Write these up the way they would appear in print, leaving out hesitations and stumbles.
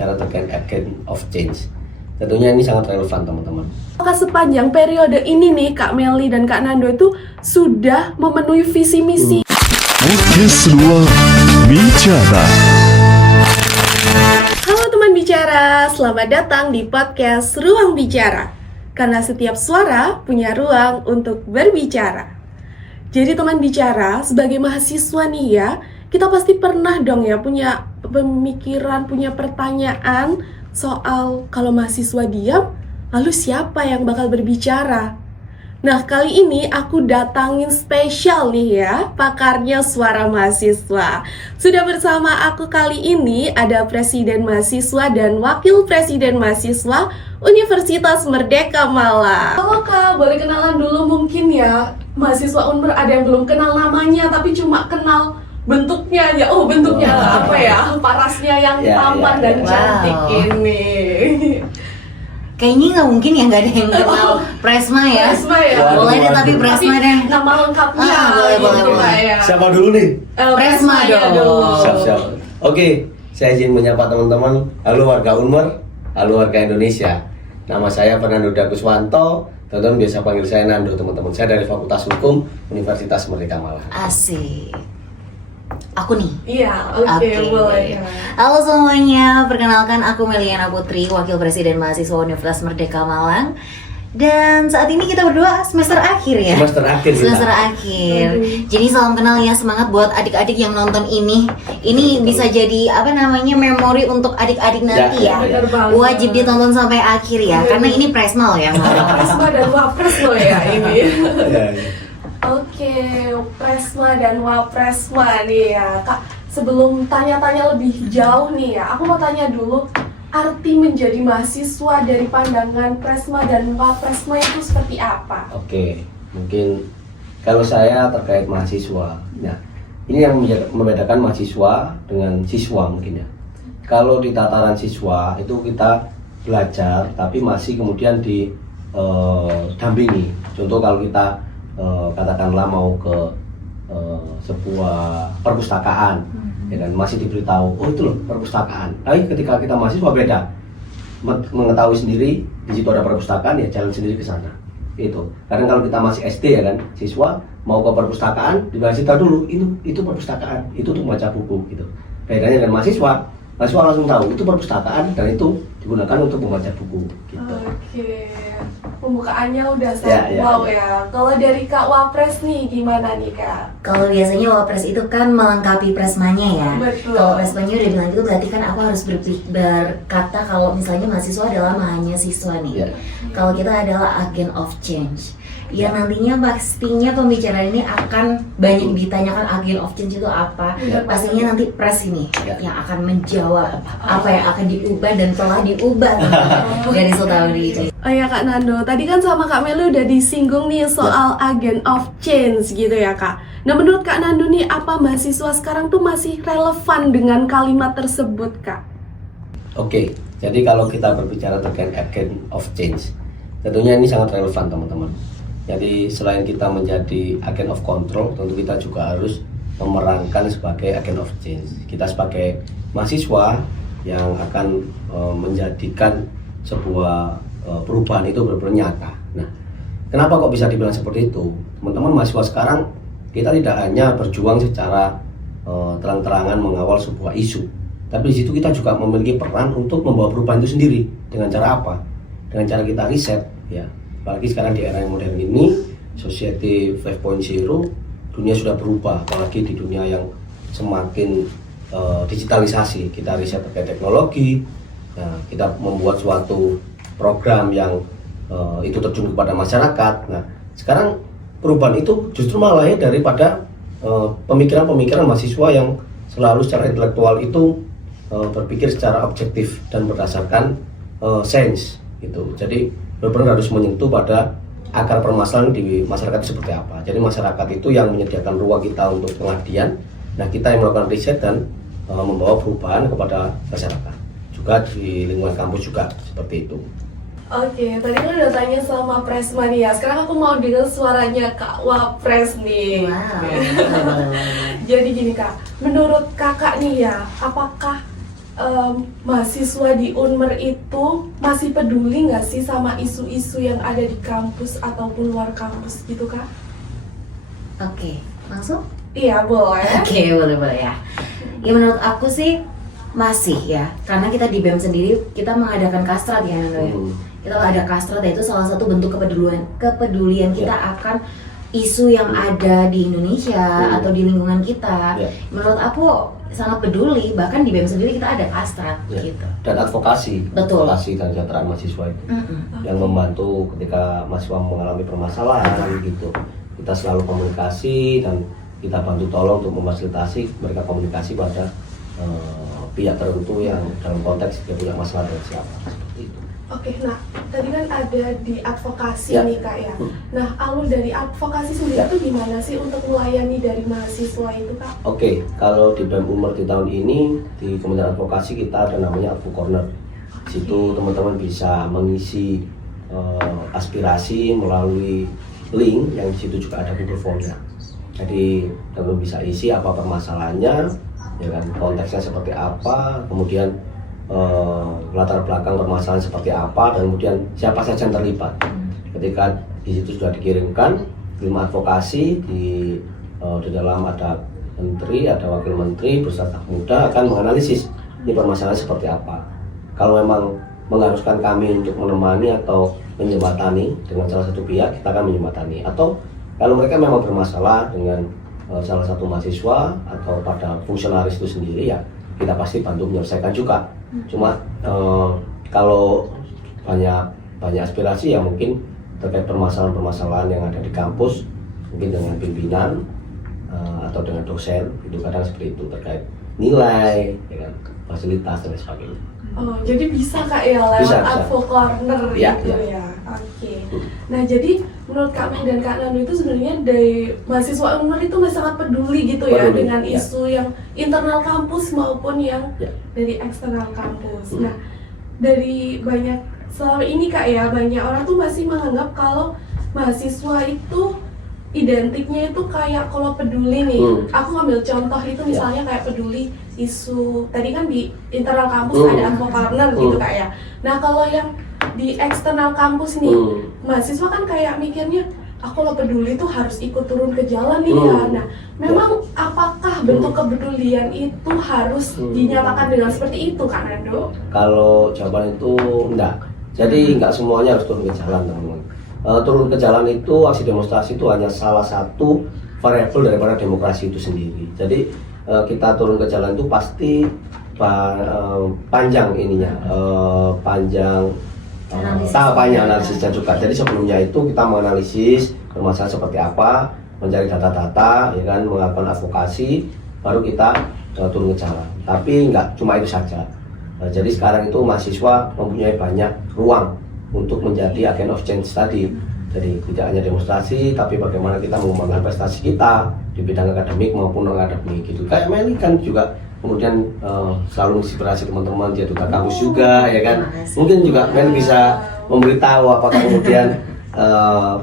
Cara terkait agent of change. Tentunya ini sangat relevan teman-teman. Apakah sepanjang periode ini nih Kak Meli dan Kak Nando itu sudah memenuhi visi misi? Podcast Ruang Bicara. Halo teman bicara, selamat datang di podcast Ruang Bicara. Karena setiap suara punya ruang untuk berbicara. Jadi teman bicara, sebagai mahasiswa nih ya, kita pasti pernah dong ya punya pemikiran, punya pertanyaan soal kalau mahasiswa diam, lalu siapa yang bakal berbicara? Nah, kali ini aku datangin spesial nih ya, pakarnya suara mahasiswa. Sudah bersama aku kali ini ada Presiden Mahasiswa dan Wakil Presiden Mahasiswa Universitas Merdeka Malang. Halo Kak, boleh kenalan dulu mungkin ya? Mahasiswa Unmer ada yang belum kenal namanya, tapi cuma kenal bentuknya aja. Oh, bentuknya apa ya? Parasnya yang tampan dan cantik ini. Kayaknya nggak mungkin ya, nggak ada yang kenal Presma ya. Presma ya. Boleh deh, tapi Presma deh. Nama lengkapnya. Boleh. Ya. Siapa dulu nih? Presma dong. Siap. Oke, saya izin menyapa teman-teman. Halo warga Unmer, halo warga Indonesia. Nama saya Fernando Daguswanto. Teman-teman biasa panggil saya Nando, teman-teman. Saya dari Fakultas Hukum Universitas Merdeka Malang. Asik. Aku nih. Iya, oke, boleh. Halo semuanya, perkenalkan aku Meliana Putri, Wakil Presiden Mahasiswa Universitas Merdeka Malang. Dan saat ini kita berdua semester akhir ya. Semester akhir kita. Semester akhir. Jadi salam kenal ya, semangat buat adik-adik yang nonton ini. Ini bisa jadi memori untuk adik-adik nanti ya. Bener banget. Wajib ditonton sampai akhir ya, karena ini Presma loh ya. Presma dan Wapres loh ya ini. Ya. Oke, Presma dan Wapresma nih ya Kak. Sebelum tanya-tanya lebih jauh nih ya, aku mau tanya dulu arti menjadi mahasiswa dari pandangan Presma dan Wapresma itu seperti apa? Oke, mungkin kalau saya terkait mahasiswa, nah ini yang membedakan mahasiswa dengan siswa mungkin ya. Kalau di tataran siswa itu kita belajar, tapi masih kemudian didampingi. Contoh kalau kita katakanlah mau ke sebuah perpustakaan, ya kan, masih diberitahu, oh itu loh perpustakaan. Tapi ketika kita mahasiswa beda, mengetahui sendiri di situ ada perpustakaan, ya jalan sendiri ke sana. Itu. Karena kalau kita masih SD ya kan, siswa mau ke perpustakaan, dikasih tahu dulu itu perpustakaan, itu untuk baca buku gitu. Bedanya dengan mahasiswa langsung tahu itu perpustakaan dan itu digunakan untuk membaca buku gitu. Oke, pembukaannya udah sangat wow ya. Kalau dari Kak Wapres nih gimana nih Kak? Kalau biasanya Wapres itu kan melengkapi Presmanya ya. Betul. Kalau Presmanya udah bilang gitu, berarti kan aku harus berkata kalau misalnya mahasiswa adalah hanya siswa nih. Kalau kita adalah agent of change. Ya nantinya pastinya pembicaraan ini akan banyak ditanyakan agent of change itu apa. Pastinya nanti Pres ini yang akan menjawab apa yang akan diubah dan telah diubah dari setahun ini. Oh ya Kak Nando, tadi kan sama Kak Melu udah disinggung nih soal agent of change gitu ya Kak. Nah menurut Kak Nando nih, apa mahasiswa sekarang tuh masih relevan dengan kalimat tersebut Kak? Oke, jadi kalau kita berbicara terkait agent of change, tentunya ini sangat relevan teman-teman. Jadi selain kita menjadi agent of control, tentu kita juga harus memerankan sebagai agent of change. Kita sebagai mahasiswa yang akan menjadikan sebuah perubahan itu benar-benar nyata. Nah, kenapa kok bisa dibilang seperti itu? Teman-teman mahasiswa sekarang kita tidak hanya berjuang secara terang-terangan mengawal sebuah isu, tapi di situ kita juga memiliki peran untuk membawa perubahan itu sendiri. Dengan cara apa? Dengan cara kita riset, ya. Apalagi sekarang di era yang modern ini, Society 5.0, dunia sudah berubah, apalagi di dunia yang semakin digitalisasi. Kita riset terkait teknologi, nah, kita membuat suatu program yang itu terjun kepada masyarakat. Nah, sekarang perubahan itu justru malah lahir daripada pemikiran-pemikiran mahasiswa yang selalu secara intelektual itu berpikir secara objektif dan berdasarkan sains gitu. Jadi benar-benar harus menyentuh pada akar permasalahan di masyarakat itu seperti apa. Jadi masyarakat itu yang menyediakan ruang kita untuk pengabdian. Nah, kita yang melakukan riset dan membawa perubahan kepada masyarakat. Juga di lingkungan kampus juga seperti itu. Oke, tadi kan udah tanya sama Presma nih ya. Sekarang aku mau dengar suaranya Kak Wapres nih. Wow. Jadi gini Kak, menurut Kakak nih ya, apakah mahasiswa di Unmer itu masih peduli nggak sih sama isu-isu yang ada di kampus ataupun luar kampus gitu Kak? Oke, langsung? Iya boleh. Oke, boleh ya. Ya menurut aku sih masih ya, karena kita di BEM sendiri kita mengadakan kastrat ya Nando ya. Kita ada kastrat, itu salah satu bentuk kepedulian kita akan isu yang ada di Indonesia atau di lingkungan kita. Menurut aku sangat peduli, bahkan di BEM sendiri kita ada kastrat gitu. Dan advokasi, Betul. advokasi dan kesejahteraan mahasiswa itu yang membantu ketika mahasiswa mengalami permasalahan gitu. Kita selalu komunikasi dan kita bantu tolong untuk memfasilitasi mereka komunikasi pada pihak tertentu yang dalam konteks dia punya masalah dengan siapa, seperti itu. Oke, nah tadi kan ada di advokasi nih Kak ya. Nah alur dari advokasi sendiri itu gimana sih untuk melayani dari mahasiswa itu Kak? Oke, kalau di BEM Unmer di tahun ini di Kementerian Advokasi kita ada namanya Advo Corner. Di situ teman-teman bisa mengisi aspirasi melalui link yang di situ juga ada Google Form-nya. Jadi teman-teman bisa isi apa permasalahannya, ya kan, konteksnya seperti apa, kemudian latar belakang permasalahan seperti apa, dan kemudian siapa saja yang terlibat. Ketika di situ sudah dikirimkan tim advokasi di dalam ada menteri, ada wakil menteri beserta staf muda akan menganalisis ini permasalahan seperti apa. Kalau memang mengharuskan kami untuk menemani atau menjembatani dengan salah satu pihak, kita akan menjembatani. Atau kalau mereka memang bermasalah dengan salah satu mahasiswa atau pada fungsionaris itu sendiri, ya kita pasti bantu menyelesaikan juga. Cuma kalau banyak aspirasi ya mungkin terkait permasalahan-permasalahan yang ada di kampus, mungkin dengan pimpinan atau dengan dosen, itu kadang seperti itu terkait nilai, ya kan, fasilitas dan sebagainya. Oh, jadi bisa Kak ya lewat Bisa. Advo Corner Ya, gitu ya. Oke. Nah, jadi menurut Kak Mei dan Kak Nando itu sebenarnya dari mahasiswa Unmer itu masih sangat peduli gitu ya Peduli, dengan ya. isu yang internal kampus maupun yang dari eksternal kampus. Nah, dari banyak selama ini Kak ya, banyak orang tuh masih menganggap kalau mahasiswa itu identiknya itu kayak kalau peduli nih. Aku ngambil contoh itu misalnya kayak peduli isu tadi kan di internal kampus ada Advo Corner gitu Kak ya. Nah, kalau yang di eksternal kampus nih, mahasiswa kan kayak mikirnya aku kalau peduli tuh harus ikut turun ke jalan nih ya. Nah, memang apakah bentuk kepedulian itu harus dinyatakan dengan seperti itu Kak Nando? Kalau jawaban itu enggak. Jadi enggak semuanya harus turun ke jalan, teman-teman. Turun ke jalan itu, aksi demonstrasi itu hanya salah satu variabel daripada demokrasi itu sendiri. Jadi kita turun ke jalan itu pasti panjang ininya, panjang tahapannya, analisisnya juga. Jadi sebelumnya itu kita menganalisis permasalahan seperti apa, mencari data-data, ya kan, melakukan advokasi, baru kita turun ke jalan. Tapi enggak cuma itu saja. Jadi sekarang itu mahasiswa mempunyai banyak ruang untuk menjadi agen of change tadi. Jadi tidak hanya demonstrasi, tapi bagaimana kita mengembangkan prestasi kita di bidang akademik maupun non akademik gitu. Kayak Meli kan juga kemudian selalu menginspirasi teman-teman dia duta kampus juga, ya kan. Mungkin juga Meli bisa memberitahu apakah kemudian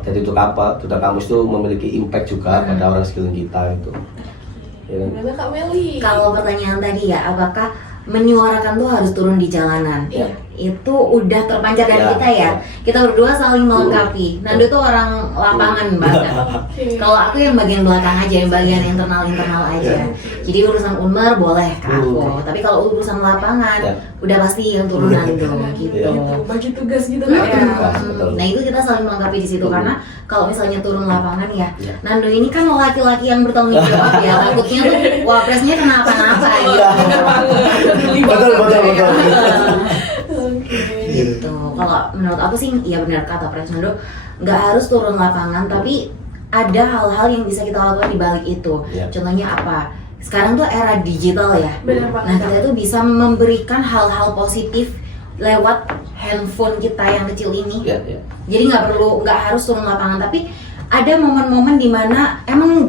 jadi duta kampus itu memiliki impact juga pada orang sekeliling kita itu. Ya kan? Gimana Kak Meli? Kalau pertanyaan tadi ya, apakah menyuarakan tuh harus turun di jalanan? Iya. Itu udah terpancar dari Ya, kita ya. Kita berdua saling melengkapi. Nando tuh orang lapangan banget. Kalau aku yang bagian belakang aja, yang bagian internal aja. Jadi urusan Unmer boleh ke aku. Tapi kalau urusan lapangan, udah pasti yang turun Nando gitu. Bagi tugas gitu Kak ya. Nah itu kita saling melengkapi di situ karena kalau misalnya turun lapangan ya, Nando ini kan laki-laki yang bertanggung jawab ya. Takutnya tuh wapresnya kenapa-napa gitu. Betul. Gitu. Kalau menurut aku sih, ya benar kata Pres Nando, nggak harus turun lapangan, tapi ada hal-hal yang bisa kita lakukan di balik itu. Contohnya apa? Sekarang tuh era digital ya. Benar banget. Nah kita tuh bisa memberikan hal-hal positif lewat handphone kita yang kecil ini. Jadi nggak harus turun lapangan, tapi ada momen-momen dimana emang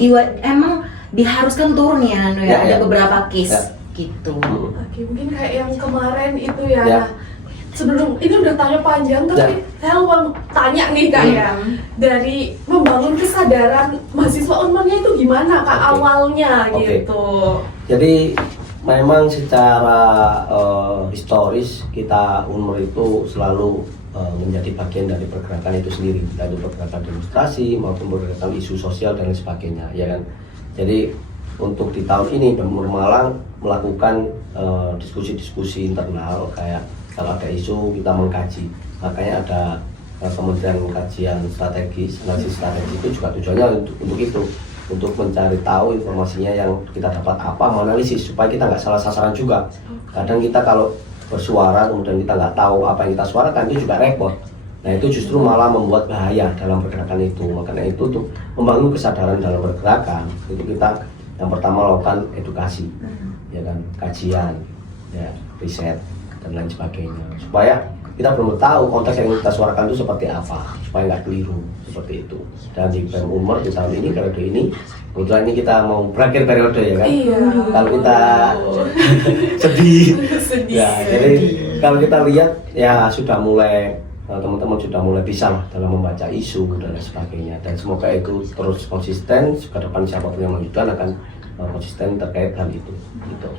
diharuskan turun ya Nando ya. Ada beberapa case gitu. Oke, mungkin kayak yang kemarin itu ya. Nah, sebelum ini udah tanya panjang, tapi saya mau tanya nih Kak ya, dari membangun kesadaran mahasiswa Unmernya itu gimana Kak awalnya gitu? Jadi memang secara historis kita Unmer itu selalu menjadi bagian dari pergerakan itu sendiri, yaitu pergerakan demonstrasi maupun pergerakan isu sosial dan lain sebagainya, ya kan. Jadi untuk di tahun ini Unmer Malang melakukan diskusi-diskusi internal, kayak kalau ada isu kita mengkaji, makanya ada Kementerian Kajian Strategis, analisis strategi itu juga tujuannya untuk itu, untuk mencari tahu informasinya yang kita dapat apa, menganalisis supaya kita nggak salah sasaran juga. Kadang kita kalau bersuara kemudian kita nggak tahu apa yang kita suarakan, itu juga repot. Nah itu justru malah membuat bahaya dalam pergerakan itu. Makanya itu untuk membangun kesadaran dalam pergerakan itu kita yang pertama lakukan edukasi, ya kan, kajian, ya, riset dan lain sebagainya, supaya kita belum tahu konteks yang kita suarakan itu seperti apa, supaya nggak keliru seperti itu. Dan di BEM Unmer di tahun ini, periode ini, kebetulan ini kita mau berakhir periode, ya kan. Iya. Kalau kita sedih. Ya, jadi kalau kita lihat ya sudah mulai teman-teman sudah mulai bisa lah dalam membaca isu dan lain sebagainya, dan semoga itu terus konsisten ke depan, siapapun yang melanjutkan akan konsisten terkait hal itu gitu.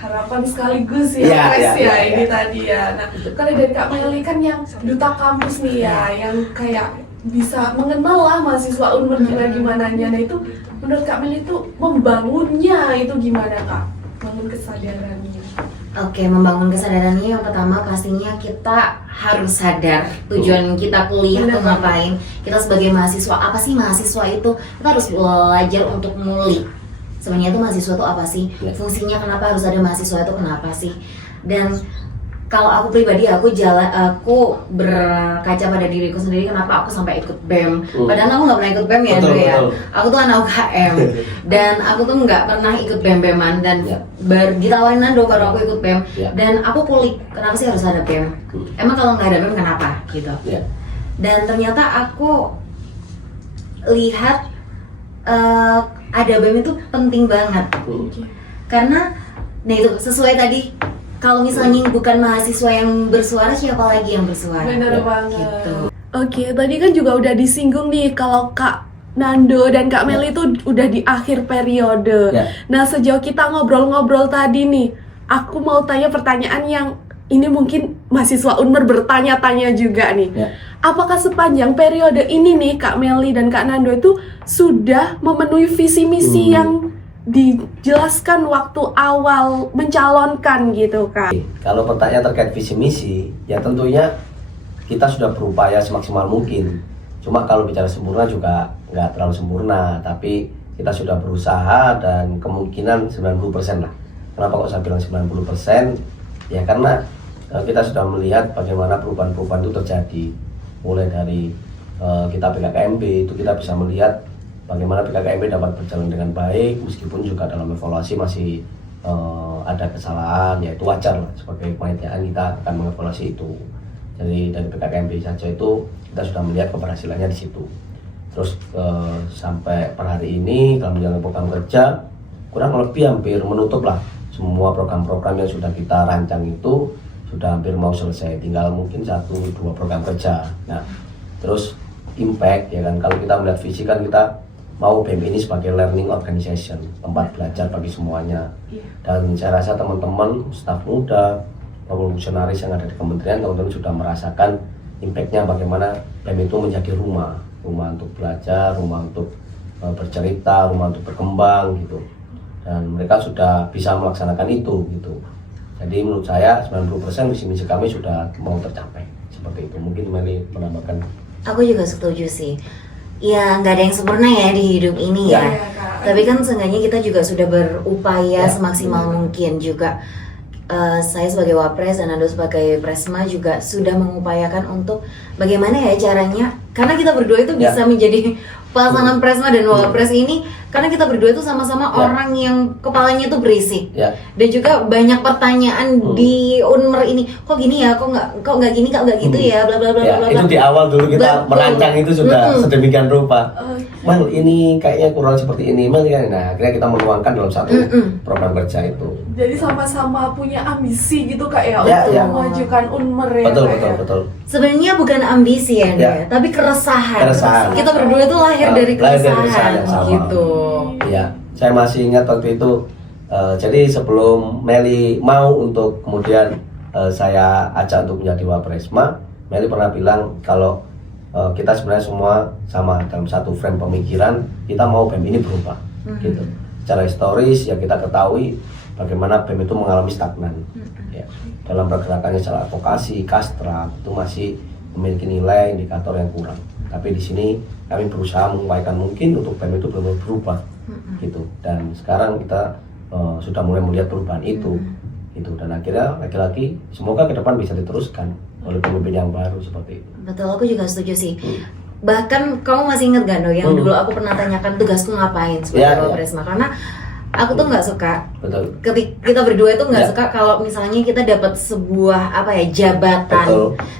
Harapan sekaligus ya, Pres, ya, ini tadi ya. Nah, kalau dari Kak Meli kan yang duta kampus nih ya, yang kayak bisa mengenal lah mahasiswa Unmer gimana-gimananya. Nah itu menurut Kak Meli itu membangunnya itu gimana Kak? Bangun kesadarannya. Oke, membangun kesadarannya yang pertama pastinya kita harus sadar tujuan kita kuliah itu ngapain. Kita sebagai mahasiswa, apa sih mahasiswa itu? Kita harus belajar untuk ngulik. Sebenarnya itu mahasiswa itu apa sih? Fungsinya kenapa harus ada mahasiswa itu kenapa sih? Dan kalau aku pribadi, aku berkaca pada diriku sendiri, kenapa aku sampai ikut BEM. Padahal aku nggak pernah ikut BEM ya, betul, ya. Betul. Aku tuh anak UKM dan aku tuh nggak pernah ikut BEM-BEMan dan ditawarin Nando baru aku ikut BEM. Dan aku kulik, kenapa sih harus ada BEM? Emang kalau nggak ada BEM kenapa? Gitu. Dan ternyata aku lihat ada BEM itu penting banget. Karena, nah itu sesuai tadi. Kalau misalnya bukan mahasiswa yang bersuara, siapa lagi yang bersuara? Bener banget. Gitu. Oke, tadi kan juga udah disinggung nih kalau Kak Nando dan Kak Meli itu udah di akhir periode. Nah, sejauh kita ngobrol-ngobrol tadi nih, aku mau tanya pertanyaan yang ini mungkin mahasiswa Unmer bertanya-tanya juga nih. Apakah sepanjang periode ini nih Kak Meli dan Kak Nando itu sudah memenuhi visi misi yang dijelaskan waktu awal mencalonkan gitu Kak? Kalau pertanyaan terkait visi misi, ya tentunya kita sudah berupaya semaksimal mungkin. Cuma kalau bicara sempurna juga nggak terlalu sempurna, tapi kita sudah berusaha dan kemungkinan 90% lah. Kenapa kok saya bilang 90%? Ya karena kita sudah melihat bagaimana perubahan-perubahan itu terjadi. Mulai dari kita PKKMB itu kita bisa melihat bagaimana PKKMB dapat berjalan dengan baik, meskipun juga dalam evaluasi masih ada kesalahan, ya itu wajar lah, sebagai kepanitiaan kita akan mengevaluasi itu. Jadi dari PKKMB saja itu kita sudah melihat keberhasilannya di situ. Terus sampai per hari ini dalam menjalankan program kerja kurang lebih hampir menutup lah semua program-program yang sudah kita rancang itu sudah hampir mau selesai, tinggal mungkin 1-2 program kerja. Nah terus impact, ya kan, kalau kita melihat visi kan kita mau BEM ini sebagai learning organization, tempat belajar bagi semuanya. Dan saya rasa teman-teman, staf muda, fungsionaris yang ada di kementerian, teman-teman sudah merasakan impactnya bagaimana BEM itu menjadi rumah untuk belajar, rumah untuk bercerita, rumah untuk berkembang gitu. Dan mereka sudah bisa melaksanakan itu gitu. Jadi menurut saya 90% visi misi kami sudah mau tercapai seperti itu. Mungkin Meli menambahkan. Aku juga setuju sih. Ya nggak ada yang sempurna ya di hidup ini ya. Tapi kan seenggaknya kita juga sudah berupaya semaksimal mungkin juga. Saya sebagai Wapres dan Nando sebagai Presma juga sudah mengupayakan untuk bagaimana ya caranya. Karena kita berdua itu bisa menjadi pasangan Presma dan Wapres ini karena kita berdua itu sama-sama orang yang kepalanya itu berisik. Dan juga banyak pertanyaan di Unmer ini, kok gini ya, kok nggak gini, kok nggak gitu ya, bla bla bla bla. Itu di awal dulu kita merancang itu sudah sedemikian rupa. Mal ini kayaknya kurang seperti ini, Mal ya. Nah, akhirnya kita menuangkan dalam satu program kerja itu. Jadi sama-sama punya ambisi gitu Kak ya, untuk memajukan Unmer ya. Betul. Sebenarnya bukan ambisi ya, tapi keresahan. Kita berdua itu lahir dari keresahan gitu. Iya, saya masih ingat waktu itu Jadi sebelum Meli mau untuk kemudian saya ajak untuk menjadi Wapresma, Meli pernah bilang kalau kita sebenarnya semua sama dalam satu frame pemikiran, kita mau BEM ini berubah gitu. Secara historis ya kita ketahui bagaimana BEM itu mengalami stagnan ya. Dalam pergerakannya secara advokasi, kastra itu masih memiliki nilai indikator yang kurang. Tapi di sini kami berusaha mengupayakan mungkin untuk BEM itu benar-benar berubah gitu. Dan sekarang kita sudah mulai melihat perubahan itu gitu. Dan akhirnya lagi-lagi semoga ke depan bisa diteruskan oleh pemimpin yang baru seperti itu. Betul, aku juga setuju sih. Bahkan kamu masih inget gak No yang dulu aku pernah tanyakan tugasku ngapain sebagai Wapresma? Karena aku tuh nggak suka. Betul. Ketika kita berdua itu nggak suka kalau misalnya kita dapat sebuah jabatan,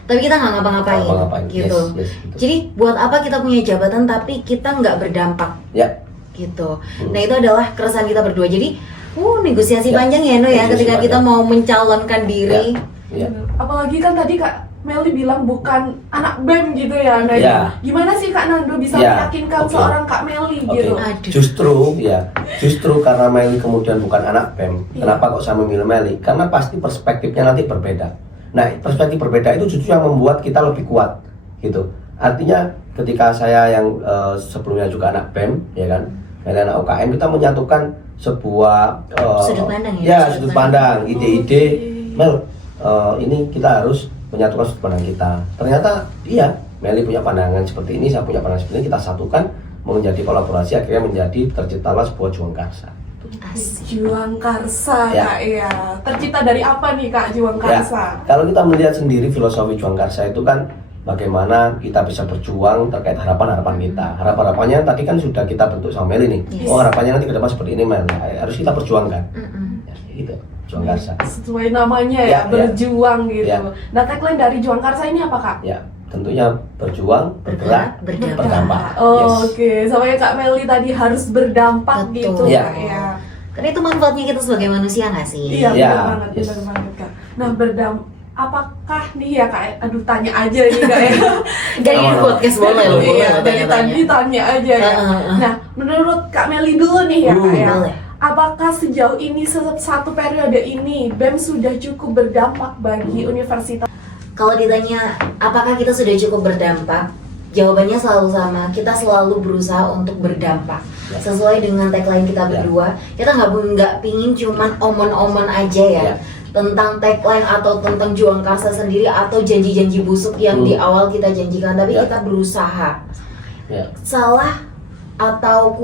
tapi kita nggak ngapa-ngapain gitu. Yes, jadi buat apa kita punya jabatan tapi kita nggak berdampak gitu. Nah itu adalah keresahan kita berdua. Jadi negosiasi panjang ya No ya ketika kita mau mencalonkan diri. Apalagi kan tadi Kak Meli bilang bukan anak BEM gitu ya. Nah, gimana sih Kak Nando bisa meyakinkan seorang Kak Meli gitu? Justru karena Meli kemudian bukan anak BEM, kenapa kok saya memilih Meli? Karena pasti perspektifnya nanti berbeda. Nah, perspektif berbeda itu justru yang membuat kita lebih kuat gitu. Artinya ketika saya yang sebelumnya juga anak BEM, ya kan, Meli anak UKM, kita menyatukan sebuah sudut pandang sudut pandang, ide-ide. Mel, ini kita harus menyatukan sudut pandang kita. Ternyata Meli punya pandangan seperti ini, saya punya pandangan seperti ini, kita satukan menjadi kolaborasi, akhirnya menjadi terciptalah sebuah Juang Karsa. Juang Karsa Kak ya. Tercipta dari apa nih Kak Juang Karsa? Kalau kita melihat sendiri filosofi Juang Karsa itu kan bagaimana kita bisa berjuang terkait harapan-harapan kita. Harapan-harapannya tadi kan sudah kita bentuk sama Meli nih. Harapannya nanti ke depan seperti ini Mel. Harus kita perjuangkan. Gitu. Juang Karsa. Sesuai namanya ya, berjuang gitu. Nah, tagline dari Juang Karsa ini apa Kak? Tentunya berjuang, bergerak, berdampak. Oke, sama ya Kak Meli tadi harus berdampak gitu Kak ya. Karena itu manfaatnya kita sebagai manusia nggak sih? Iya, benar banget Kak. Nah, apakah nih ya Kak? Aduh, tanya aja nih Kak ya. Dari podcast boleh loh. Dari tadi tanya aja ya. Nah, menurut Kak Meli dulu nih ya Kak ya. Apakah sejauh ini satu periode ini BEM sudah cukup berdampak bagi universitas? Kalau ditanya apakah kita sudah cukup berdampak, jawabannya selalu sama. Kita selalu berusaha untuk berdampak sesuai dengan tagline kita berdua. Kita nggak pingin cuman omon-omon aja ya tentang tagline atau tentang Juang Karsa sendiri atau janji-janji busuk yang di awal kita janjikan, tapi kita berusaha. Salah atau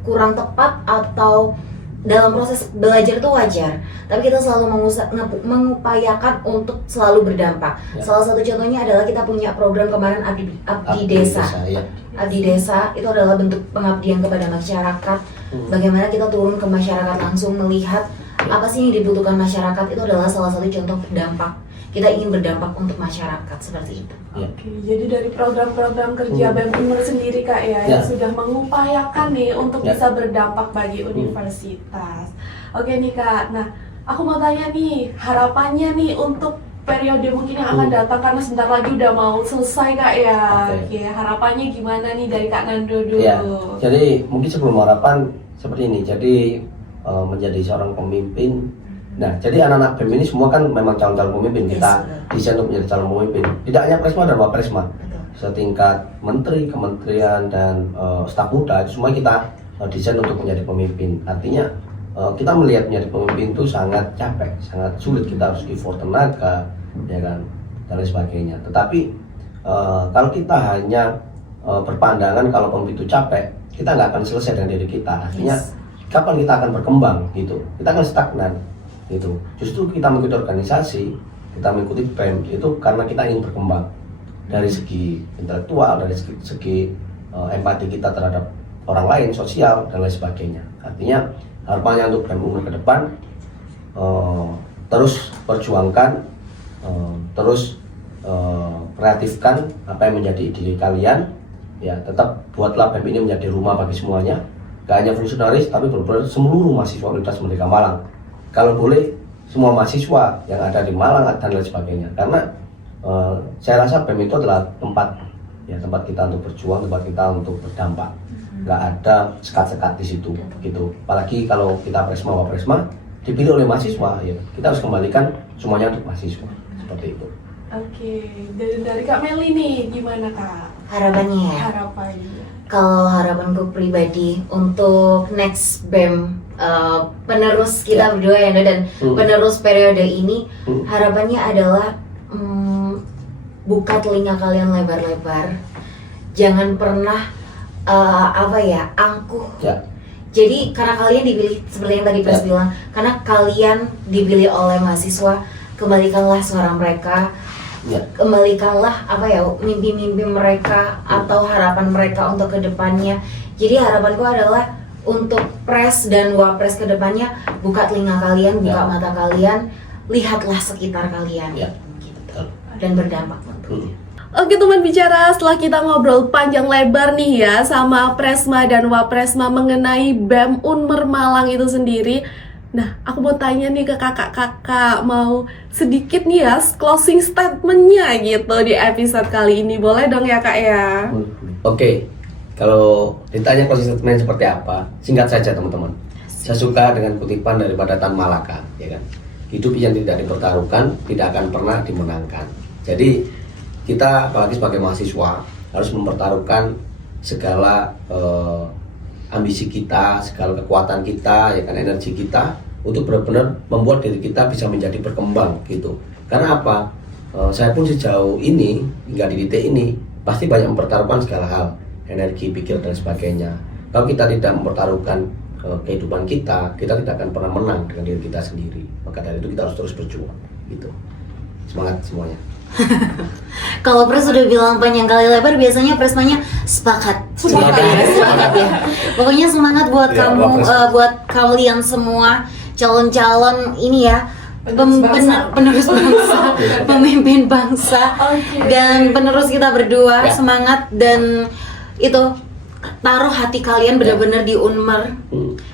kurang tepat atau dalam proses belajar itu wajar, tapi kita selalu mengupayakan untuk selalu berdampak. Salah satu contohnya adalah kita punya program kemarin Abdi Desa. Abdi Desa itu adalah bentuk pengabdian kepada masyarakat. Bagaimana kita turun ke masyarakat langsung melihat apa sih yang dibutuhkan masyarakat, itu adalah salah satu contoh berdampak. Kita ingin berdampak untuk masyarakat seperti itu. Oke, jadi dari program-program kerja BEM Unmul sendiri Kak ya, yang sudah mengupayakan nih untuk bisa berdampak bagi universitas. Oke nih Kak, nah aku mau tanya nih, harapannya nih untuk periode mungkin yang akan datang, karena sebentar lagi udah mau selesai Kak ya. Oke, harapannya gimana nih dari Kak Nando dulu? Jadi mungkin sebelum harapan seperti ini, jadi menjadi seorang pemimpin. Nah, jadi anak-anak BEM ini semua kan memang calon-calon pemimpin. Kita desain untuk menjadi calon pemimpin. Tidak hanya Presma dan Wapresma, setingkat menteri, kementerian, dan staf muda, itu semua kita desain untuk menjadi pemimpin. Artinya kita melihat menjadi pemimpin itu sangat capek, sangat sulit. Kita harus effort tenaga, ya kan, dan lain sebagainya. Tetapi kalau kita hanya berpandangan kalau pemimpin itu capek, kita nggak akan selesai dengan diri kita. Artinya kapan kita akan berkembang gitu? Kita akan stagnan. Gitu. Justru kita mengikuti organisasi, kita mengikuti BEM itu karena kita ingin berkembang dari segi intelektual, dari segi empati kita terhadap orang lain, sosial, dan lain sebagainya. Artinya harapannya untuk BEM Unmul ke depan terus perjuangkan, terus kreatifkan apa yang menjadi ide kalian, ya tetap buatlah BEM ini menjadi rumah bagi semuanya, gak hanya fungsionaris tapi benar-benar seluruh mahasiswa Universitas Merdeka Malang. Kalau boleh semua mahasiswa yang ada di Malang dan lain sebagainya, karena saya rasa BEM itu adalah tempat Ya, tempat kita untuk berjuang, tempat kita untuk berdampak. Nggak ada sekat-sekat di situ, gitu. Apalagi kalau kita Presma Wapresma dipilih oleh mahasiswa, ya kita harus kembalikan semuanya untuk mahasiswa, seperti itu. Oke, dari Kak Meli nih, gimana Kak Harapannya ya? harapannya? Kalau harapanku pribadi untuk next BEM penerus kita berdua ya Ndo, dan penerus periode ini, harapannya adalah buka telinga kalian lebar-lebar, jangan pernah angkuh. Ya. Jadi karena kalian dipilih seperti yang tadi Pres bilang, karena kalian dipilih oleh mahasiswa, kembalikanlah suara mereka, kembalikanlah mimpi-mimpi mereka atau harapan mereka untuk kedepannya. Jadi harapanku adalah untuk Pres dan Wapres kedepannya, buka telinga kalian, buka mata kalian, lihatlah sekitar kalian, gitu. Dan berdampak tentunya. Oke teman bicara, setelah kita ngobrol panjang lebar nih ya sama Presma dan Wapresma mengenai BEM Unmer Malang itu sendiri. Nah, aku mau tanya nih ke kakak-kakak, mau sedikit nih ya closing statementnya gitu di episode kali ini. Boleh dong ya Kak ya? Oke, kalau ditanya closing statement seperti apa, singkat saja teman-teman. Saya suka dengan kutipan daripada Tan Malaka, ya kan? Hidup yang tidak dipertaruhkan tidak akan pernah dimenangkan. Jadi kita apalagi sebagai mahasiswa harus mempertaruhkan segala ambisi kita, segala kekuatan kita, ya kan, energi kita untuk benar-benar membuat diri kita bisa menjadi berkembang gitu. Karena apa? Saya pun sejauh ini hingga di titik ini pasti banyak mempertaruhkan segala hal, energi, pikir dan sebagainya. Kalau kita tidak mempertaruhkan kehidupan kita tidak akan pernah menang dengan diri kita sendiri. Maka dari itu kita harus terus berjuang gitu. Semangat semuanya. Kalau Pres sudah bilang panjang kali lebar, biasanya Presmanya sepakat ya. Pokoknya semangat buat Ya, kamu, buat kalian semua calon-calon ini ya, penerus bangsa, pemimpin bangsa, dan penerus kita berdua. Semangat, dan itu taruh hati kalian benar-benar di Unmer.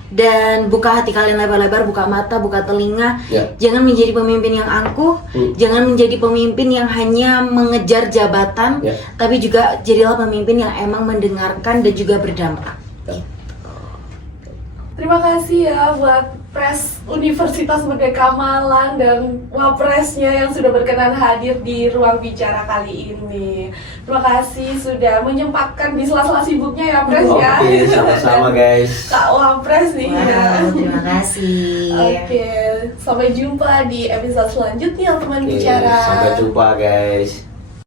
Dan buka hati kalian lebar-lebar, buka mata, buka telinga. Jangan menjadi pemimpin yang angkuh, jangan menjadi pemimpin yang hanya mengejar jabatan, tapi juga jadilah pemimpin yang emang mendengarkan dan juga berdampak. Terima kasih ya buat Pres Universitas Merdeka Malang dan Wapresnya yang sudah berkenan hadir di ruang bicara kali ini. Terima kasih sudah menyempatkan di sela-sela sibuknya ya Pres ya. Oke, sama-sama guys. Kak Wapres nih ya. Terima kasih. Oke, sampai jumpa di episode selanjutnya teman bicara. Sampai jumpa guys.